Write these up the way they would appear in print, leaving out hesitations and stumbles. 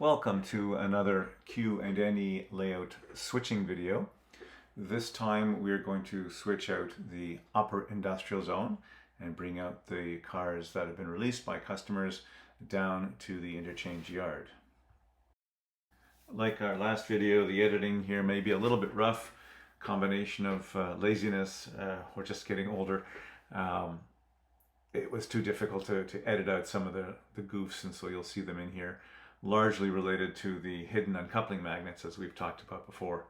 Welcome to another Q&NE layout switching video. This time we're going to switch out the upper industrial zone and bring out the cars that have been released by customers down to the interchange yard. Like our last video, the editing here may be a little bit rough, combination of laziness or just getting older. It was too difficult to edit out some of the goofs, and so you'll see them in here, largely related to the hidden uncoupling magnets as we've talked about before.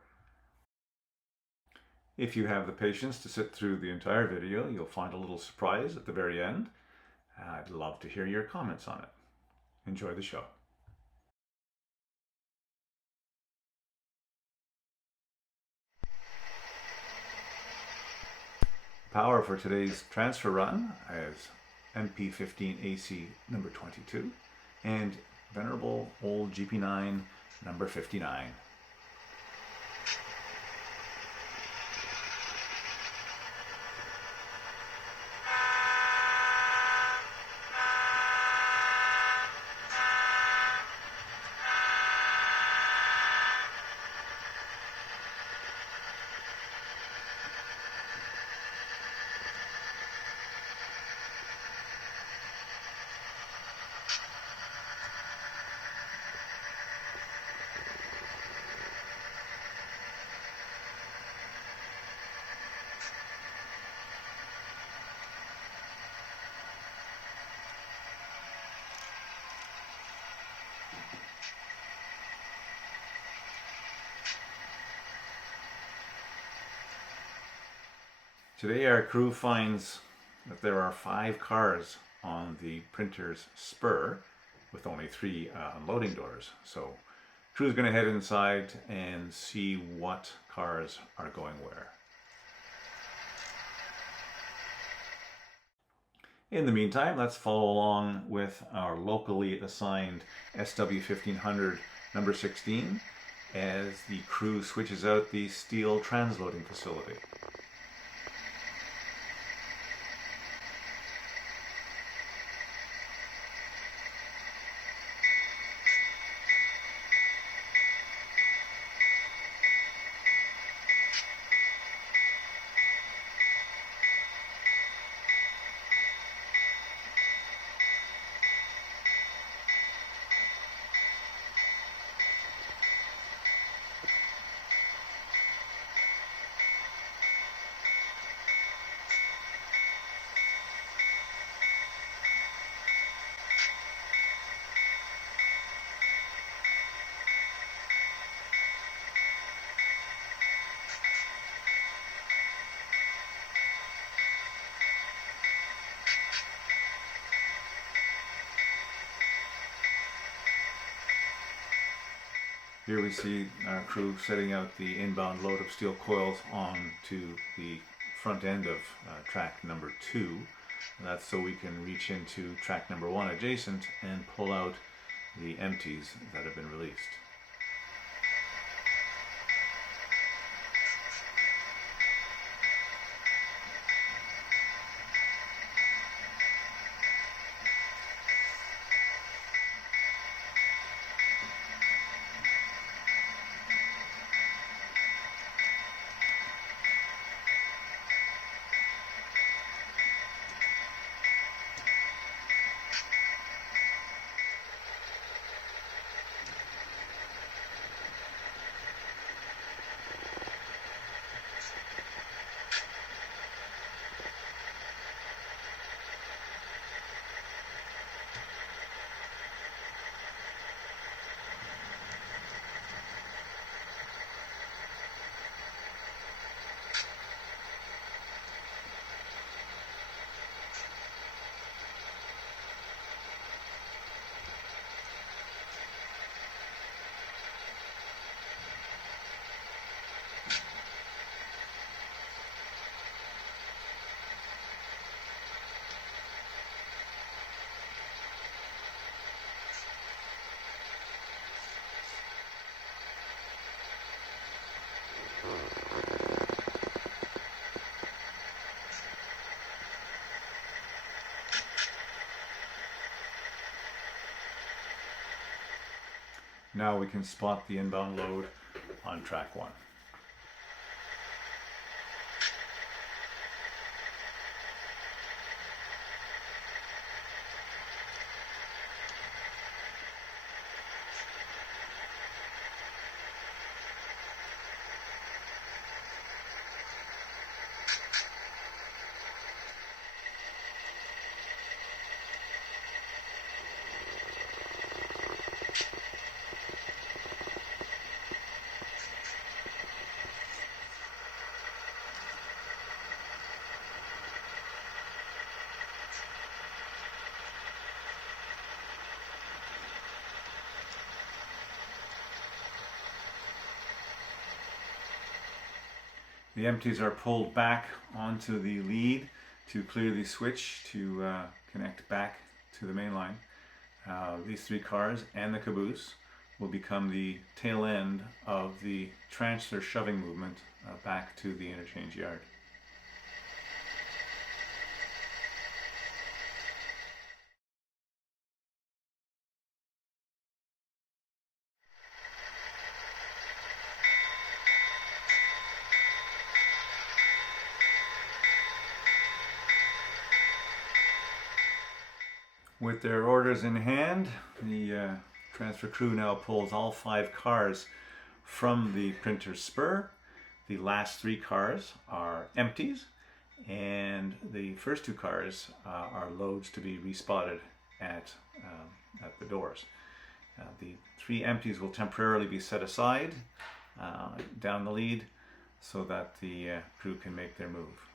If you have the patience to sit through the entire video, you'll find a little surprise at the very end. I'd love to hear your comments on it. Enjoy the show. Power for today's transfer run is MP15AC number 22 and venerable old GP9 number 59. Today our crew finds that there are 5 cars on the printer's spur with only 3 unloading doors. So crew's going to head inside and see what cars are going where. In the meantime, let's follow along with our locally assigned SW1500 number 16 as the crew switches out the steel transloading facility. Here we see our crew setting out the inbound load of steel coils onto the front end of track number 2. That's so we can reach into track number 1 adjacent and pull out the empties that have been released. Now we can spot the inbound load on track 1. The empties are pulled back onto the lead to clear the switch to connect back to the main line. These 3 cars and the caboose will become the tail end of the transfer shoving movement back to the interchange yard. With their orders in hand, the transfer crew now pulls all 5 cars from the printer's spur. The last 3 cars are empties, and the first 2 cars are loads to be respotted at the doors. The 3 empties will temporarily be set aside down the lead so that the crew can make their move.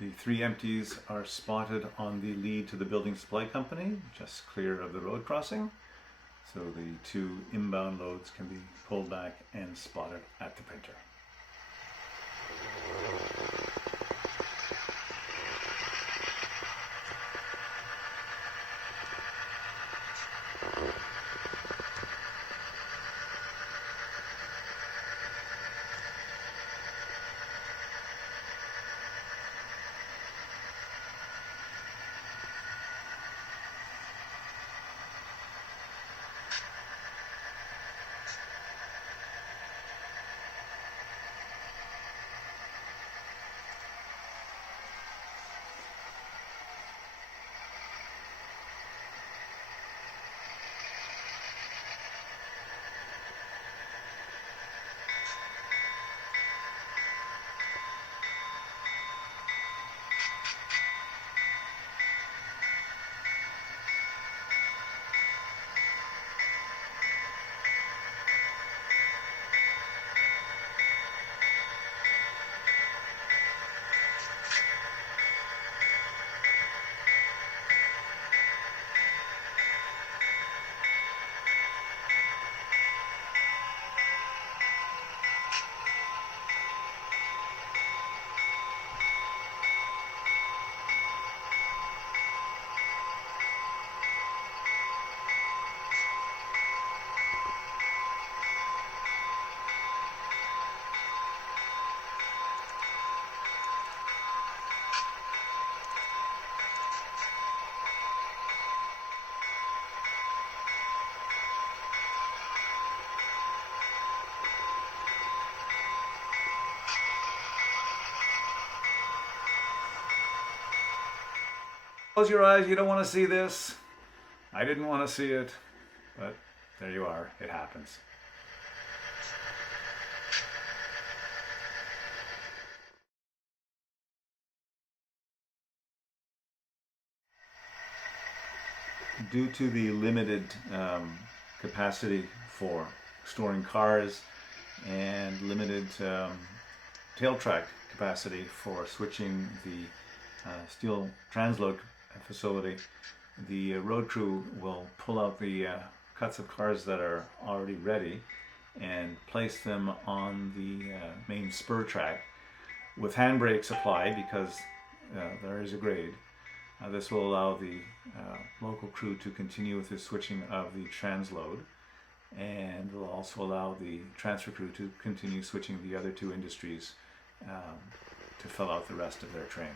The 3 empties are spotted on the lead to the building supply company, just clear of the road crossing. So the 2 inbound loads can be pulled back and spotted at the printer. Close your eyes, you don't want to see this. I didn't want to see it, but there you are, it happens. Due to the limited capacity for storing cars and limited tail track capacity for switching the steel transload facility, the road crew will pull out the cuts of cars that are already ready and place them on the main spur track with handbrakes applied because there is a grade. This will allow the local crew to continue with the switching of the transload, and will also allow the transfer crew to continue switching the other two industries to fill out the rest of their train.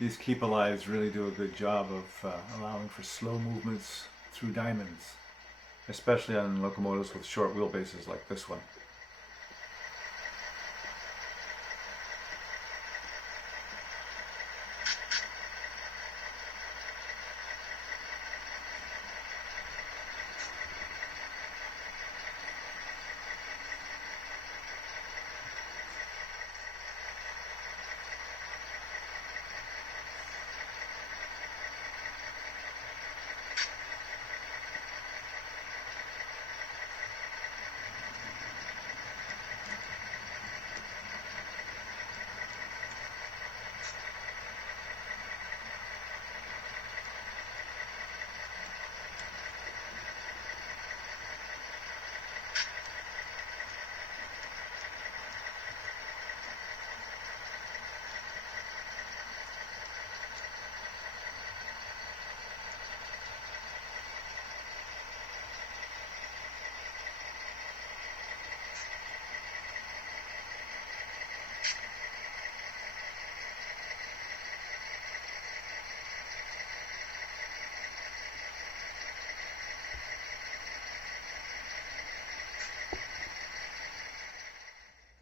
These keep alives really do a good job of allowing for slow movements through diamonds, especially on locomotives with short wheelbases like this one.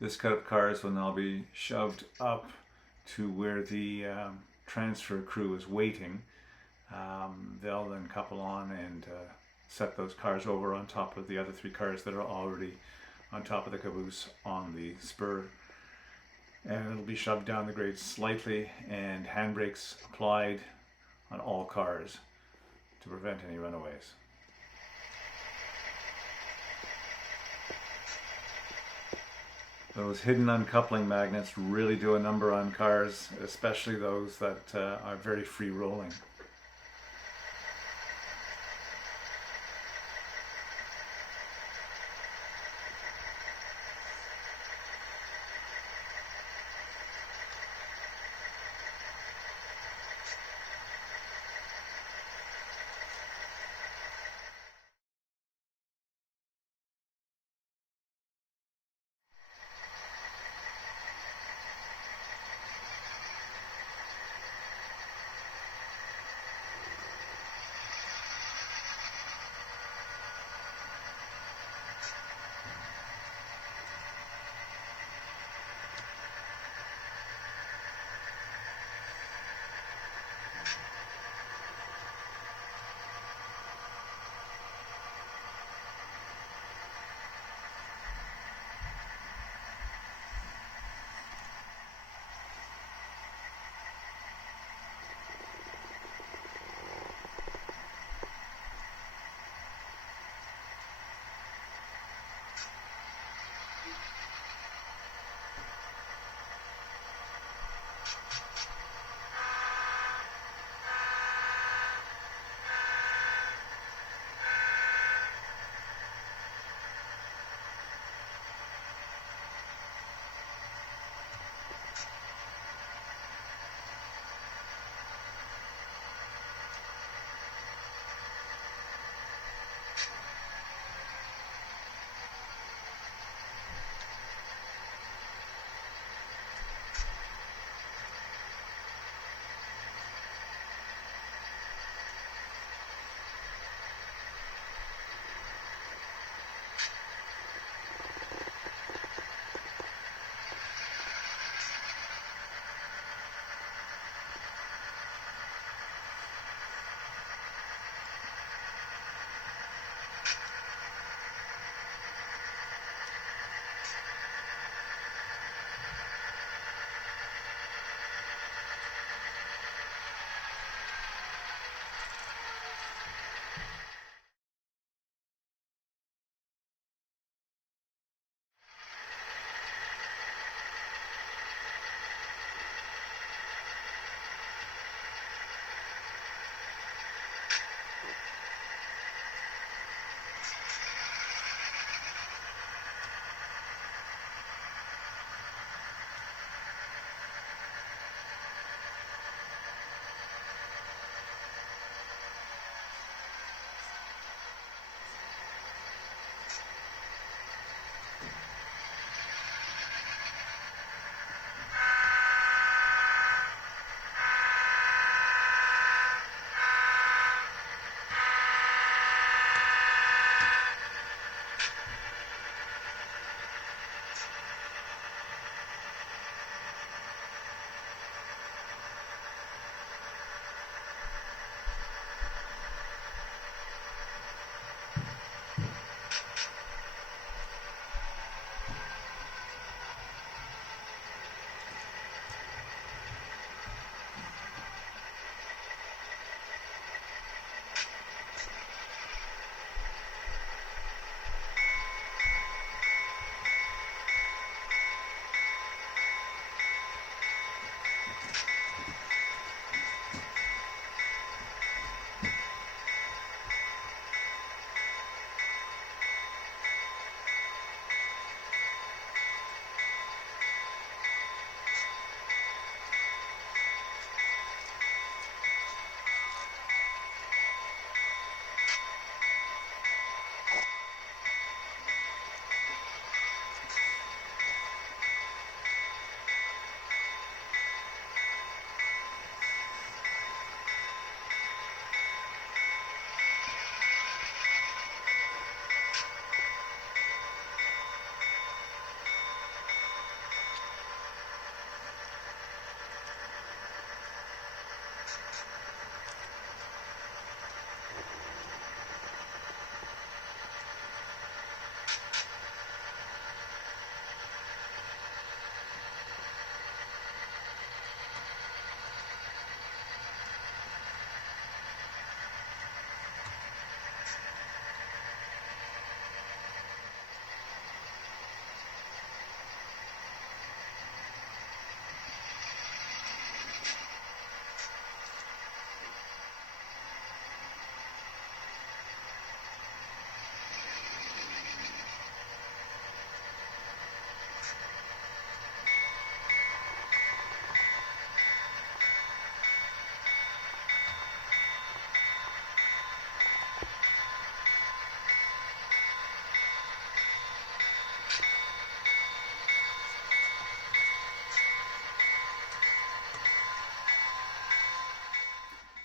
this cut of cars will now be shoved up to where the transfer crew is waiting. They'll then couple on and set those cars over on top of the other 3 cars that are already on top of the caboose on the spur. And it'll be shoved down the grade slightly and handbrakes applied on all cars to prevent any runaways. Those hidden uncoupling magnets really do a number on cars, especially those that are very free rolling.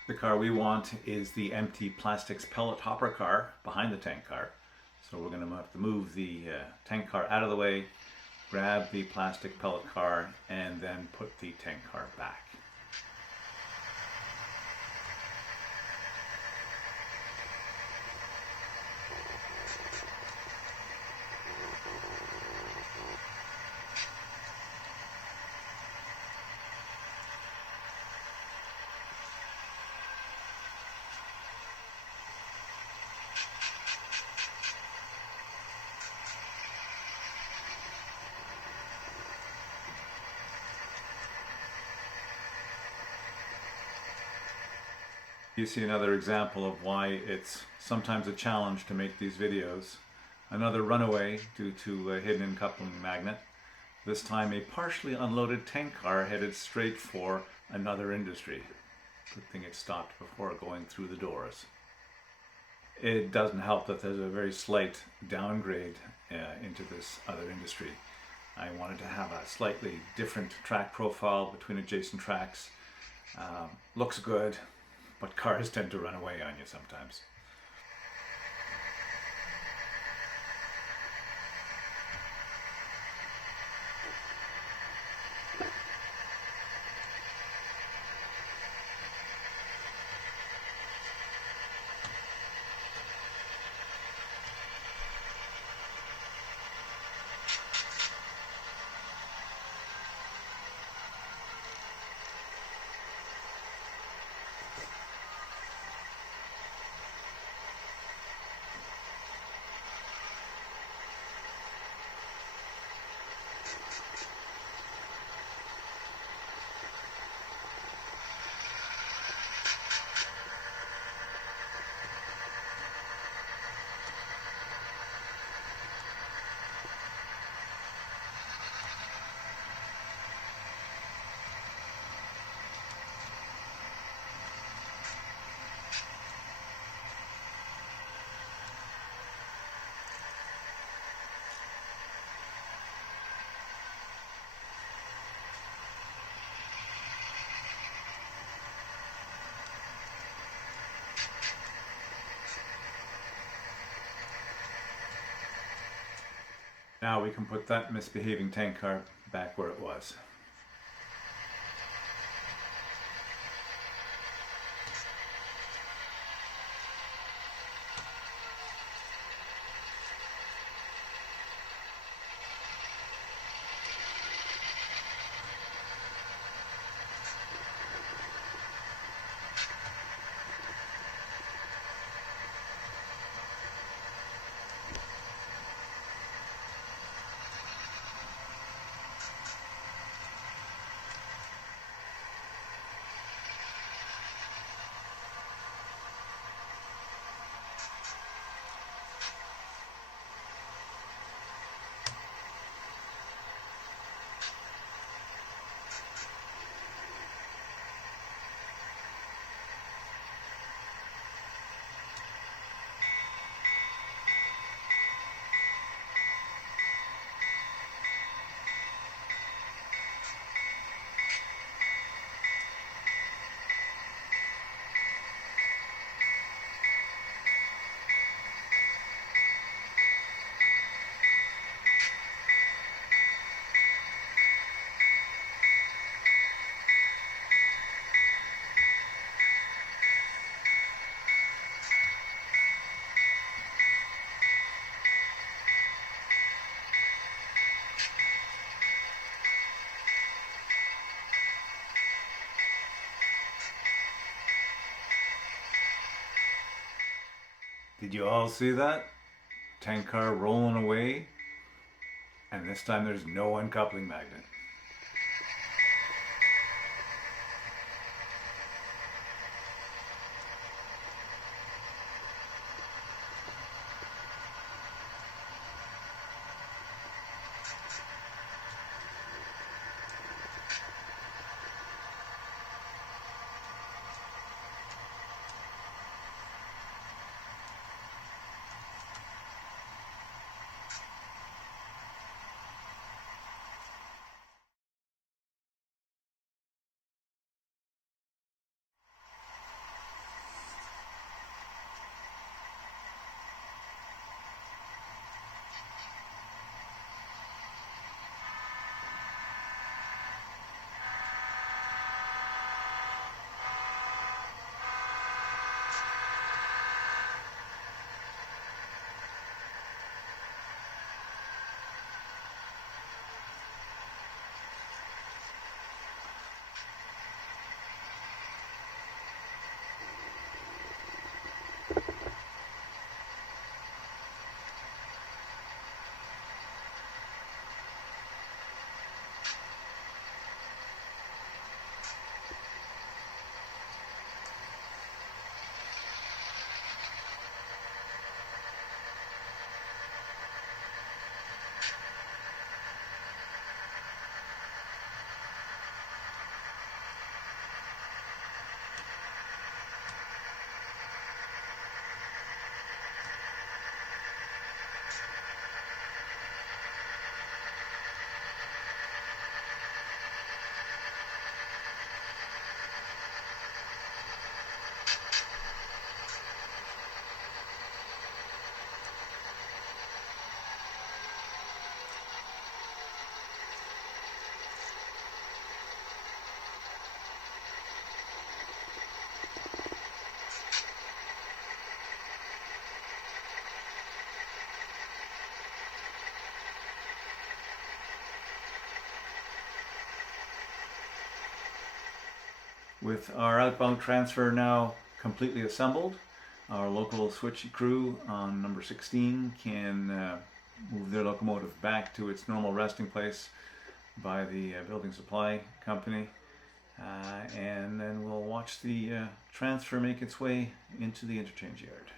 The car we want is the empty plastics pellet hopper car behind the tank car. So we're going to have to move the tank car out of the way, grab the plastic pellet car, and then put the tank car back. You see another example of why it's sometimes a challenge to make these videos. Another runaway due to a hidden coupling magnet. This time a partially unloaded tank car headed straight for another industry. Good thing it stopped before going through the doors. It doesn't help that there's a very slight downgrade into this other industry. I wanted to have a slightly different track profile between adjacent tracks. Looks good, but cars tend to run away on you sometimes. Now we can put that misbehaving tank car back where it was. Did you all see that? Tank car rolling away, and this time there's no uncoupling magnet. With our outbound transfer now completely assembled, our local switch crew on number 16 can move their locomotive back to its normal resting place by the building supply company, and then we'll watch the transfer make its way into the interchange yard.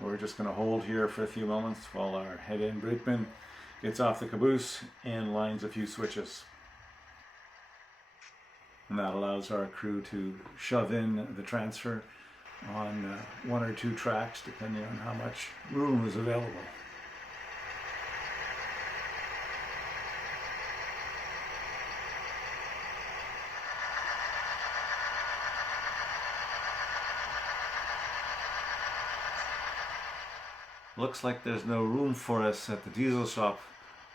We're just going to hold here for a few moments while our head-end brakeman gets off the caboose and lines a few switches. And that allows our crew to shove in the transfer on one or two tracks, depending on how much room is available. Looks like there's no room for us at the diesel shop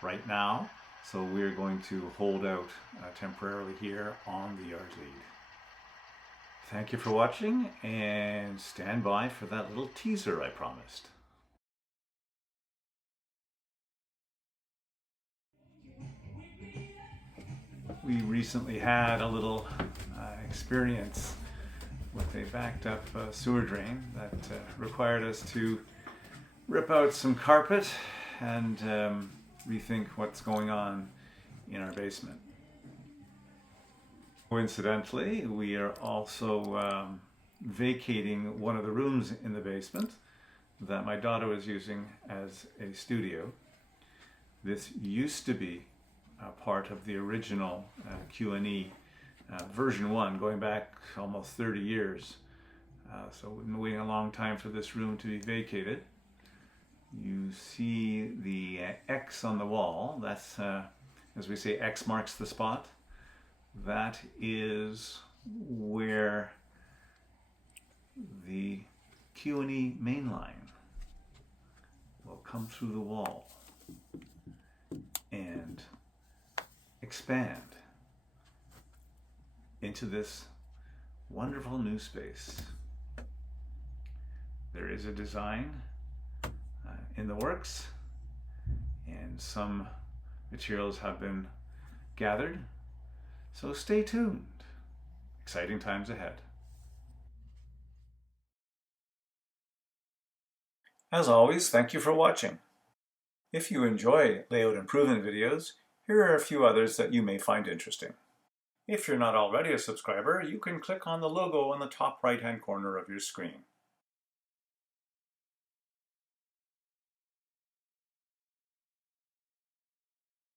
right now, so we're going to hold out temporarily here on the yard lead. Thank you for watching, and stand by for that little teaser I promised. We recently had a little experience with a backed up sewer drain that required us to rip out some carpet and rethink what's going on in our basement. Coincidentally, we are also vacating one of the rooms in the basement that my daughter was using as a studio. This used to be part of the original Q&E version 1, going back almost 30 years. So we've been waiting a long time for this room to be vacated. You see the X on the wall. That's, as we say, X marks the spot. That is where the Q&E main line will come through the wall and expand into this wonderful new space. There is a design in the works, and some materials have been gathered, so stay tuned. Exciting times ahead. As always, thank you for watching. If you enjoy layout improvement videos, here are a few others that you may find interesting. If you're not already a subscriber, you can click on the logo on the top right-hand corner of your screen.